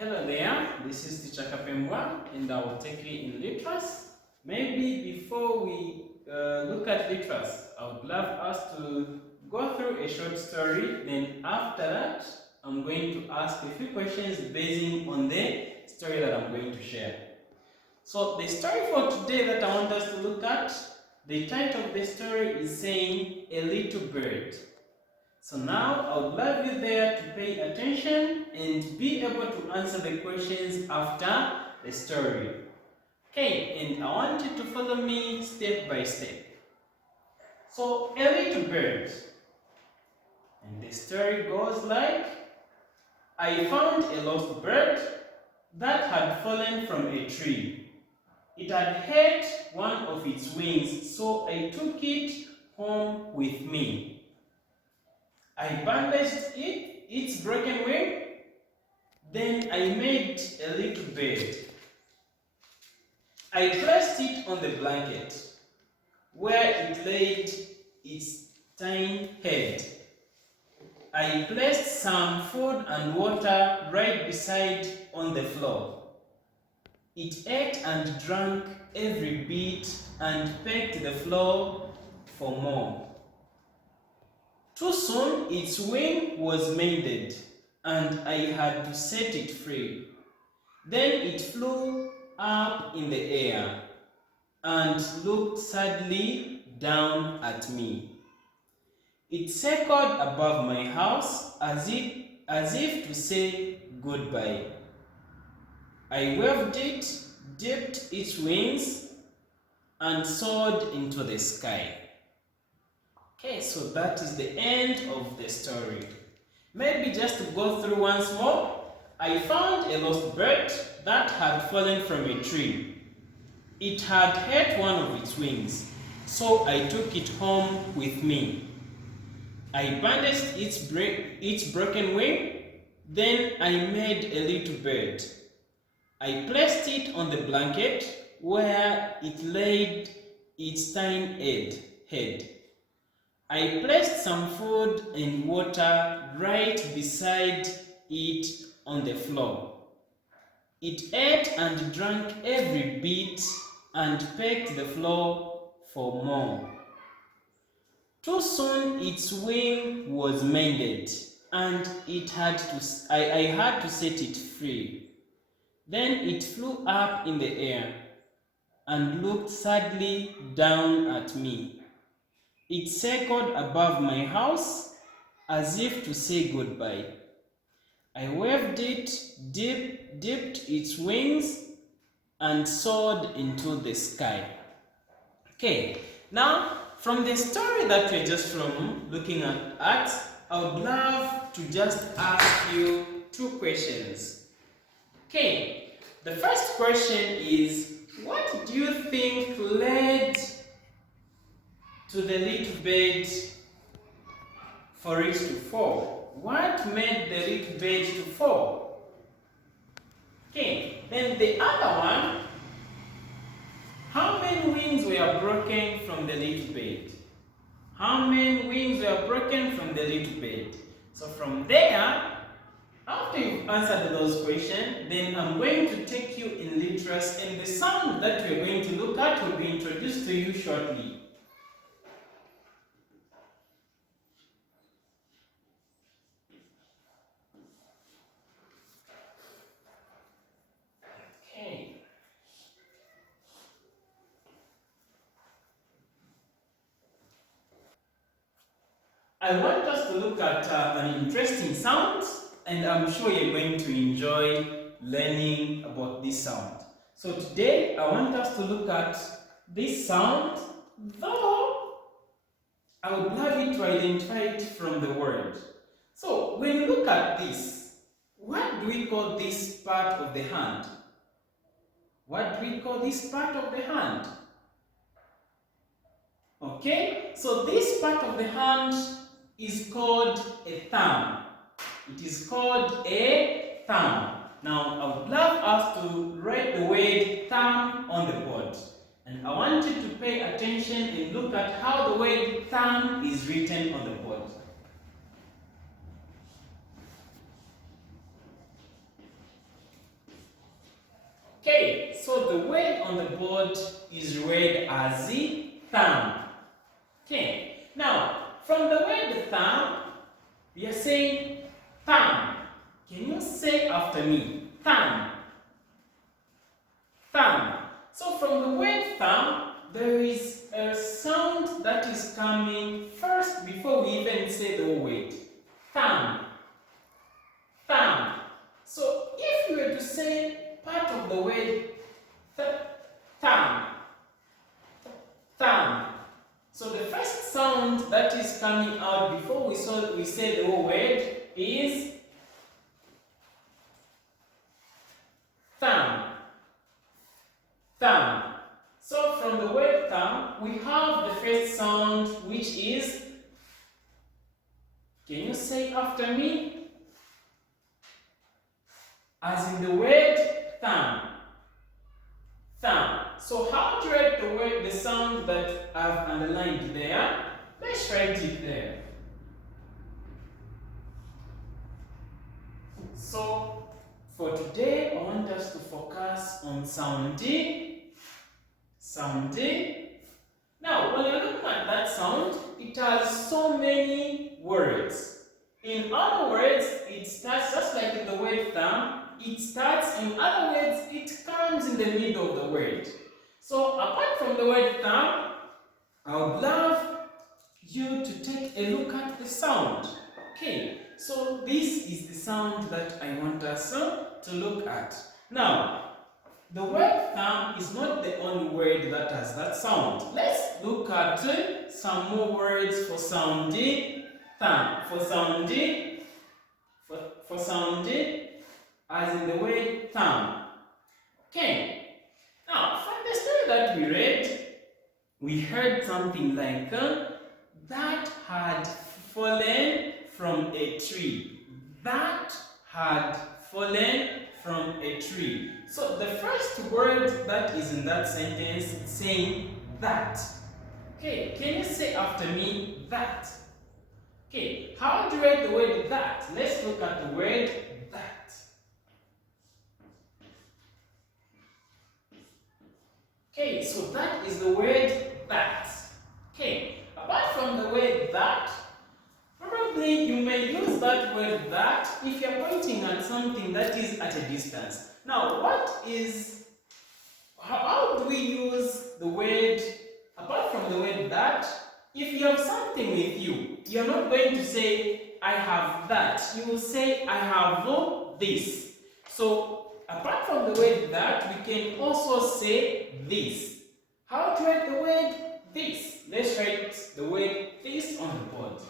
Hello there, this is Teacher Kapembwa and I will take you in literacy. Maybe before we look at literacy, I would love us to go through a short story. Then after that, I'm going to ask a few questions based on the story that I'm going to share. So the story for today that I want us to look at, the title of the story is saying A Little Bird. So now I would love you there to pay attention and be able to answer the questions after the story. Okay, and I want you to follow me step by step. So, a little bird. And the story goes like, I found a lost bird that had fallen from a tree. It had hurt one of its wings, so I took it home with me. I bandaged its broken wing, then I made a little bed. I placed it on the blanket, where it laid its tiny head. I placed some food and water right beside on the floor. It ate and drank every bit and pecked the floor for more. Too soon its wing was mended, and I had to set it free. Then it flew up in the air and looked sadly down at me. It circled above my house as if to say goodbye. I waved it, dipped its wings, and soared into the sky. Okay, so that is the end of the story. Maybe just to go through once more, I found a lost bird that had fallen from a tree. It had hurt one of its wings, so I took it home with me. I bandaged its broken wing, then I made a little bed. I placed it on the blanket where it laid its tiny head. I placed some food and water right beside it on the floor. It ate and drank every bit and pecked the floor for more. Too soon its wing was mended, and I had to set it free. Then it flew up in the air and looked sadly down at me. It circled above my house as if to say goodbye. I waved it, dipped its wings, and soared into the sky. Okay, now from the story that we're just looking at, I would love to just ask you two questions. Okay, the first question is, what do you think led to the little bird for it to fall? What made the little bird to fall? Okay, then the other one, how many wings were broken from the little bird? How many wings were broken from the little bird? So from there, after you've answered those questions, then I'm going to take you in literacy, and the sound that we're going to look at will be introduced to you shortly. I want us to look at an interesting sound, and I'm sure you're going to enjoy learning about this sound. So today, I want us to look at this sound, though I would love you to identify it from the word. So when you look at this, what do we call this part of the hand? What do we call this part of the hand? Okay, so this part of the hand is called a thumb. It is called a thumb. Now, I would love us to write the word thumb on the board. And I want you to pay attention and look at how the word thumb is written on the board. Okay, so the word on the board is read as the thumb. Okay, now from the word thumb, we are saying thumb. Can you say after me? Thumb. Thumb. So from the word thumb, there is a sound that is coming first before we even say the word. Thumb. Thumb. So if you were to say part of the word thumb, thumb. So the first sound that is coming out before we say the whole word is thumb. Thumb. So from the word thumb, we have the first sound, which is, can you say after me? As in the word thumb. Thumb. So how to write the sound that I've underlined there? Let's write it there. So for today, I want us to focus on sound D. Sound D. Now, when you're looking at that sound, it has so many words. In other words, it starts just like in the word thumb. It starts, in other words, it comes in the middle of the word. So, apart from the word thumb, I would love you to take a look at the sound. Okay, so this is the sound that I want us to look at. Now, the word thumb is not the only word that has that sound. Let's look at some more words for sound D, thumb. For sound D, for sound D, as in the word thumb. Okay. Now, from the story that we read, we heard something like that had fallen from a tree. That had fallen from a tree. So the first word that is in that sentence is saying that. Okay, can you say after me that? Okay, how do you write the word that? Let's look at the word that. Okay, so that is the word that. Okay, apart from the word that, probably you may use that word that if you're pointing at something that is at a distance. Now, how do we use the word, apart from the word that, if you have something with you, you're not going to say, I have that. You will say, I have this. So, apart from the word that, we can also say this. How to write the word this? Let's write the word this on the board.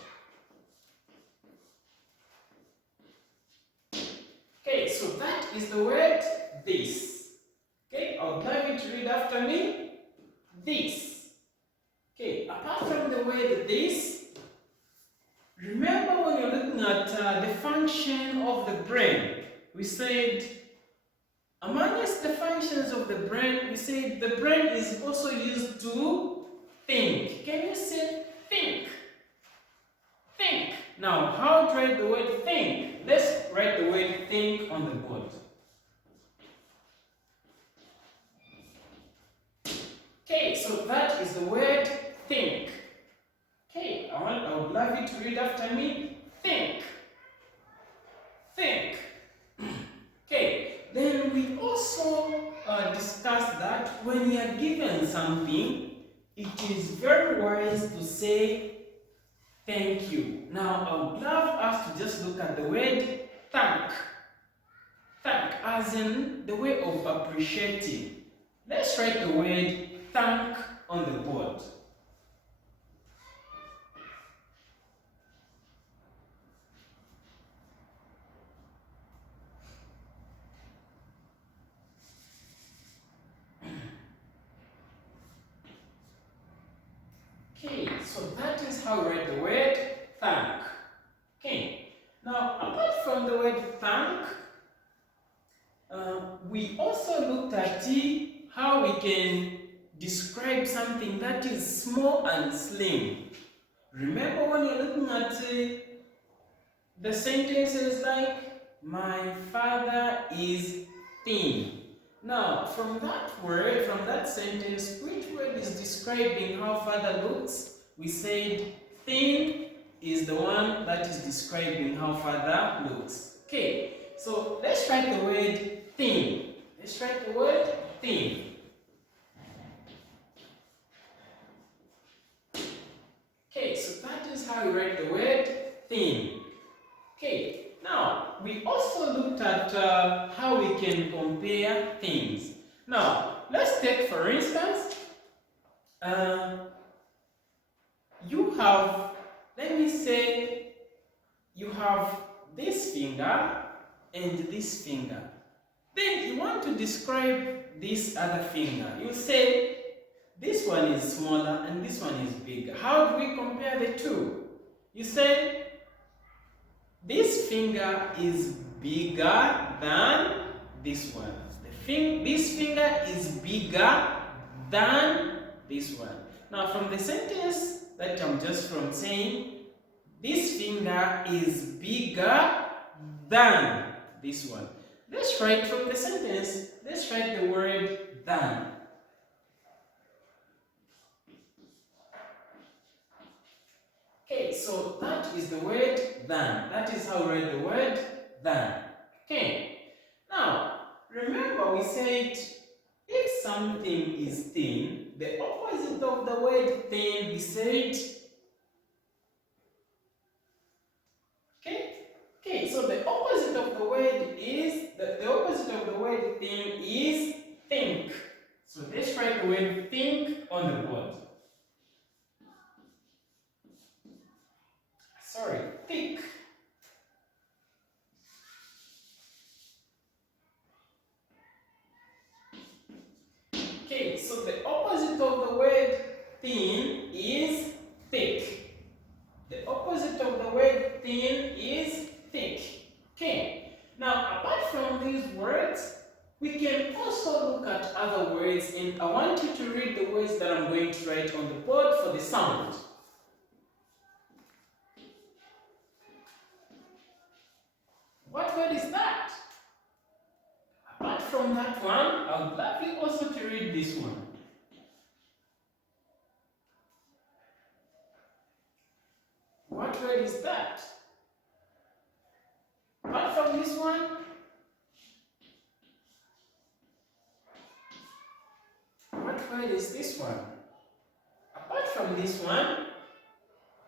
Okay, so that is the word this. Okay, I would like you to read after me. This. Okay, apart from the word this, remember when you're looking at the function of the brain, we said, amongst the functions of the brain, we said the brain is also used to think. Can you say think? Think. Now, how to write the word think? Let's write the word think on the board. Okay, so that is the word think. Okay, I would love you to read after me. Think. Think. Okay, then we also discussed that when you are given something, it is very wise to say thank you. Now, I would love us to just look at the word thank. Thank, as in the way of appreciating. Let's write the word thank on the board. Okay, so that is how we write the word thank. Okay, now apart from the word thank, we also looked at how we can describe something that is small and slim. Remember when you're looking at the sentences like, my father is thin. Now, from that word, from that sentence, which word is describing how father looks? We said thin is the one that is describing how father looks. Okay, so let's write the word thin. Let's write the word thin. Okay, so that is how we write the word thin. Okay, now we also looked at how we can compare things. Now, let's take for instance, you have, let me say, you have this finger and this finger. Then you want to describe this other finger. You say, this one is smaller and this one is bigger. How do we compare the two? You say, this finger is bigger than this one. This finger is bigger than this one. Now, from the sentence that I'm just from saying, this finger is bigger than this one. Let's write from the sentence, let's write the word than. Okay, so that is the word than. That is how we write the word than. Okay, now remember we said if something is thin, the opposite of the word thin we said. Okay, so the opposite of the word is the opposite of the word thin is think. So let's write the word think on the board. Sorry, thick. Okay, so the opposite of the word thin is thick. The opposite of the word thin is thick. Okay, now apart from these words, we can also look at other words, and I want you to read the words that I'm going to write on the board for the sound. What word is that? Apart from that one, I would love you also to read this one. What word is that? Apart from this one, what word is this one? Apart from this one,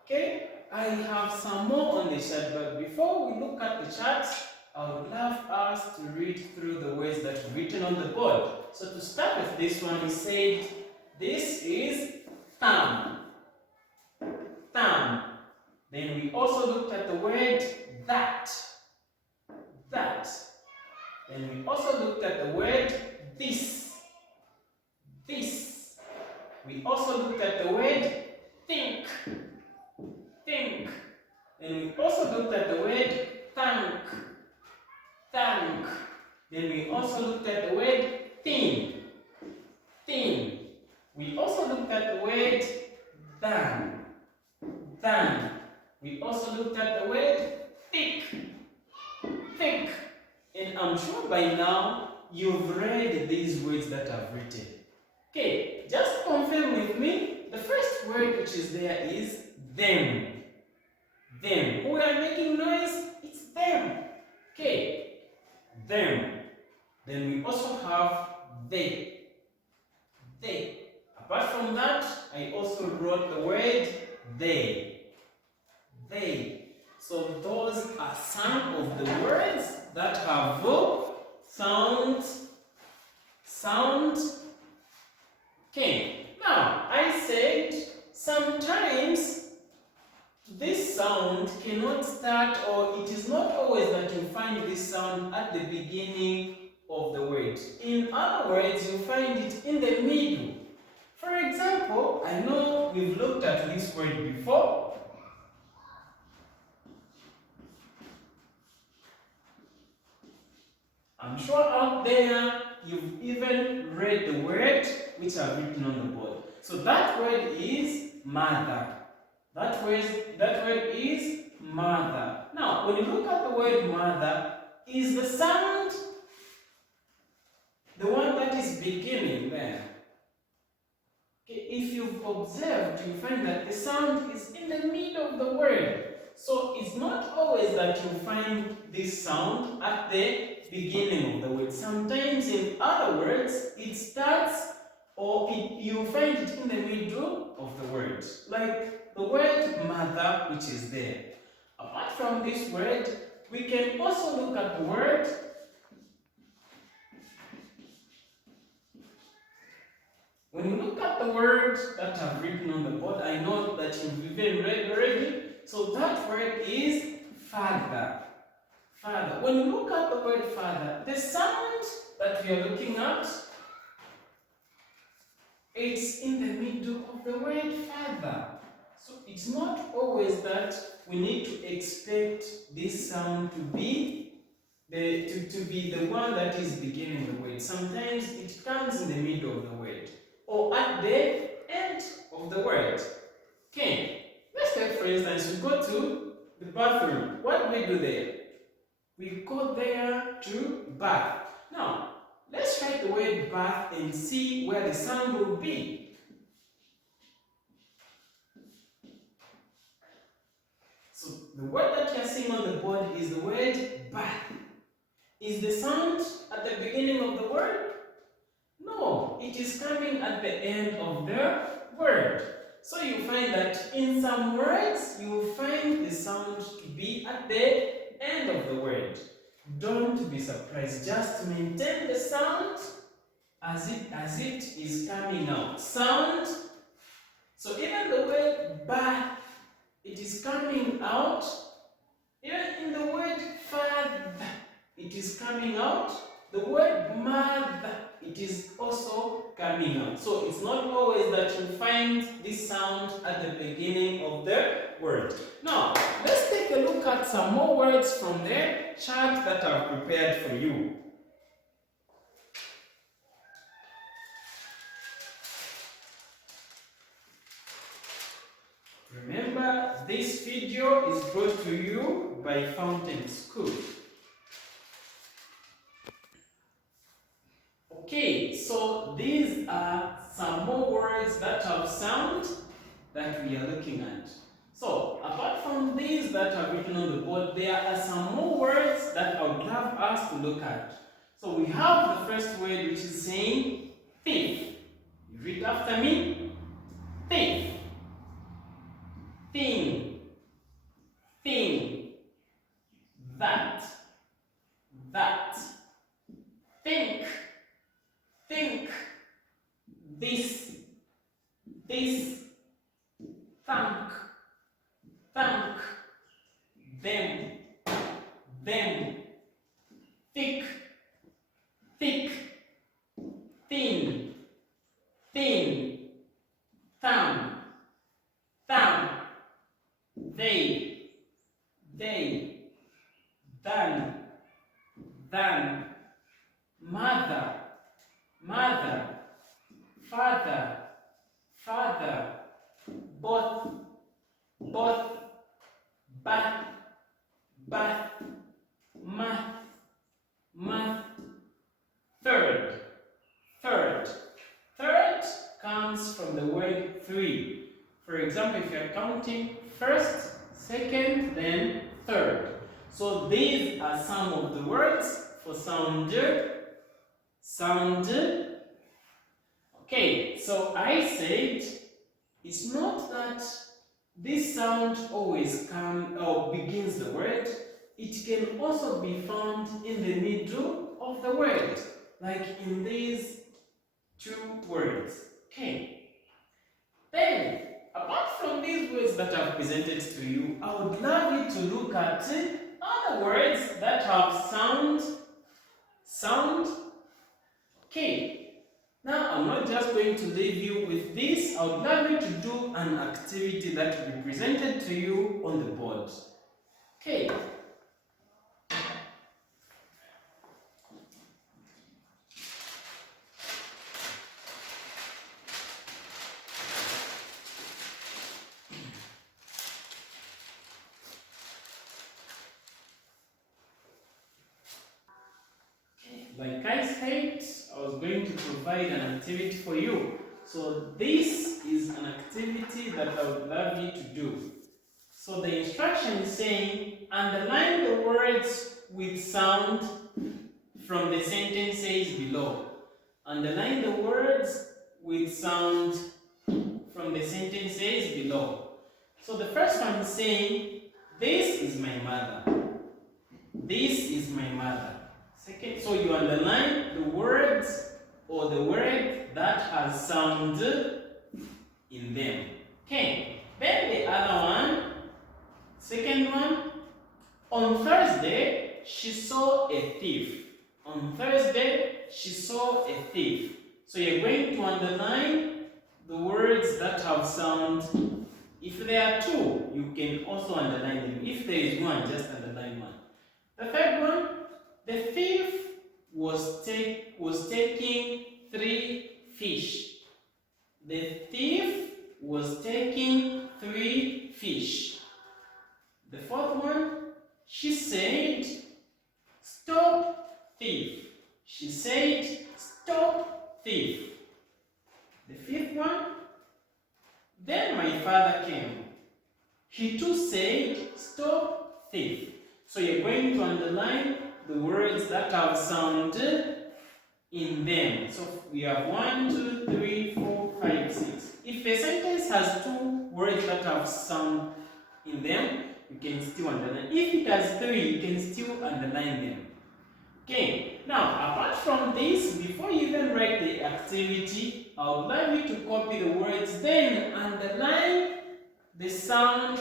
okay, I have some more on the chart, but before we look at the charts, I would love us to read through the words that are written on the board. So to start with this one, we said, this is thumb. Thumb. Then we also looked at the word that. That. Then we also looked at the word this. This. We also looked at the word think. Think. Then we also looked at the word thank. Thank. Then we also looked at the word thin. Thin. We also looked at the word than. Than. We also looked at the word thick. Thick. And I'm sure by now you've read these words that I've written. Okay, just confirm with me. The first word which is there is them. Them. Who are making noise? It's them. Okay, them. Then we also have they. They. Apart from that, I also wrote the word they. They. So those are some of the words that have sound. Okay. Now, I said sometimes this sound cannot start, or it is not always that you find this sound at the beginning of the word. In other words, you find it in the middle. For example, I know we've looked at this word before. I'm sure out there you've even read the word which I've written on the board. So that word is mother. That word is mother. Now, when you look at the word mother, is the sound the one beginning there. Okay, if you've observed, you find that the sound is in the middle of the word. So it's not always that you find this sound at the beginning of the word. Sometimes in other words, it starts or you find it in the middle of the word. Like the word mother, which is there. Apart from this word, we can also look at the word when you look at the words that I've written on the board, I know that you've even read already. So that word is father. Father. When you look at the word father, the sound that we are looking at, it's in the middle of the word father. So it's not always that we need to expect this sound to be the one that is beginning the word. Sometimes it comes in the middle of the word or at the end of the word. Okay, let's take for instance, we go to the bathroom. What do we do there? We go there to bath. Now, let's write the word bath and see where the sound will be. So the word that you are seeing on the board is the word bath. Is the sound at the beginning of the word? No, it is coming at the end of the word. So you find that in some words, you will find the sound to be at the end of the word. Don't be surprised. Just maintain the sound as it is coming out. Sound. So even the word bath, it is coming out. Even in the word father, it is coming out. The word mother, it is also coming out. So it's not always that you find this sound at the beginning of the word. Now, let's take a look at some more words from the chart that I've prepared for you. Remember, this video is brought to you by Fountain School. Okay, so these are some more words that have sound that we are looking at. So, apart from these that are written on the board, there are some more words that I would love us to look at. So, we have the first word which is saying thief. You read after me. Thief. Thing. Thing. That. That. Think. Think. This. This. Thank. Thank. Them. Them. Thick. Thick. Thin. Thin. Thumb. Thumb. They. They. Done. Done. Mother. Mother. Father. Father. Both. Both. Bath. Bath. Math. Math. Third. Third. Third comes from the word three. For example, if you are counting first, second, then third. So these are some of the words for sound. Sound. Okay, so I said it's not that this sound always comes or begins the word. It can also be found in the middle of the word, like in these two words. Okay. Then, apart from these words that I've presented to you, I would love you to look at other words that have sound. Sound. Okay. Now, I'm not just going to leave you with this. I would love you to do an activity that will be presented to you on the board. Okay. Like I said, said I was going to provide an activity for you. So this is an activity that I would love you to do. So the instruction is saying, underline the words with sound from the sentences below. Underline the words with sound from the sentences below. So the first one is saying, this is my mother. This is my mother. Second, so you underline the words or the word that has sound in them. Okay. Then the other one, second one, on Thursday, she saw a thief. On Thursday, she saw a thief. So you're going to underline the words that have sound. If there are two, you can also underline them. If there is one, just underline one. The third one, the thief was taking 3 fish. The thief was taking 3 fish. The fourth one, she said, stop thief. She said, stop thief. The fifth one, then my father came. He too said, stop thief. So you're going to underline the words that have sound in them. So we have 1, 2, 3, 4, 5, 6. If a sentence has 2 words that have sound in them, you can still underline. If it has 3, you can still underline them. Okay, now apart from this, before you even write the activity, I would like you to copy the words, then underline the sound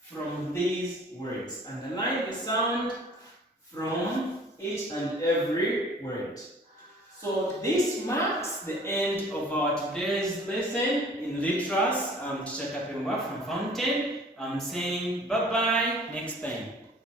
from these words. Underline the sound from each and every word. So this marks the end of our today's lesson in literals. I'm Teacher Kapembwa from Fountain. I'm saying bye-bye next time.